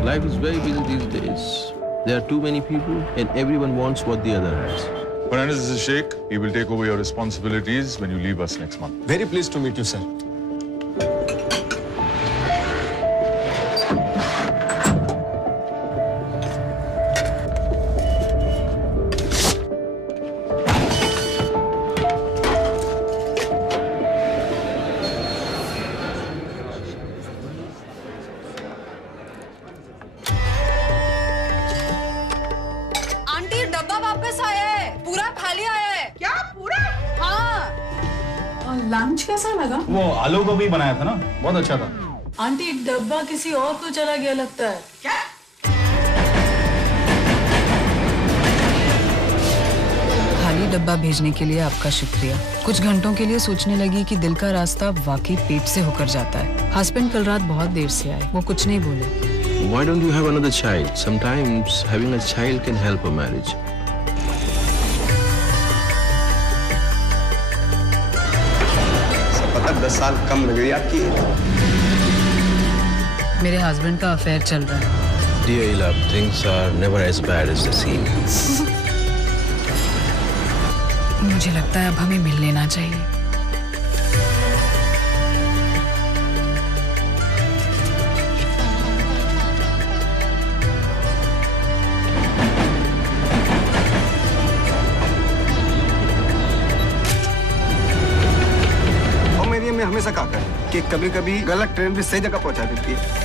Life is very busy these days. There are too many people and everyone wants what the other has. Fernandez, this is Sheikh. He will take over your responsibilities when you leave us next month. Very pleased to meet you, sir. Lunch कैसा लगा? वो आलू गोभी बनाया था ना, बहुत अच्छा था। आंटी डब्बा किसी और को चला गया लगता है। क्या? खाली डब्बा भेजने के लिए आपका शुक्रिया। कुछ घंटों के लिए सोचने लगी कि दिल का रास्ता वाकई पेट से होकर जाता है। हस्बैंड कल रात बहुत देर से आए, वो कुछ नहीं बोले। Why don't you have another child? Sometimes having a child can help a marriage. पता 10 साल कम लग रही आपकी। मेरे हस्बैंड का अफेयर चल रहा है। Dear love, things are never as bad as they seem. मुझे लगता है अब हमें मिल लेना चाहिए। हमेशा कहा कर कि कभी-कभी गलत ट्रेन भी सही जगह पहुंचा देती है।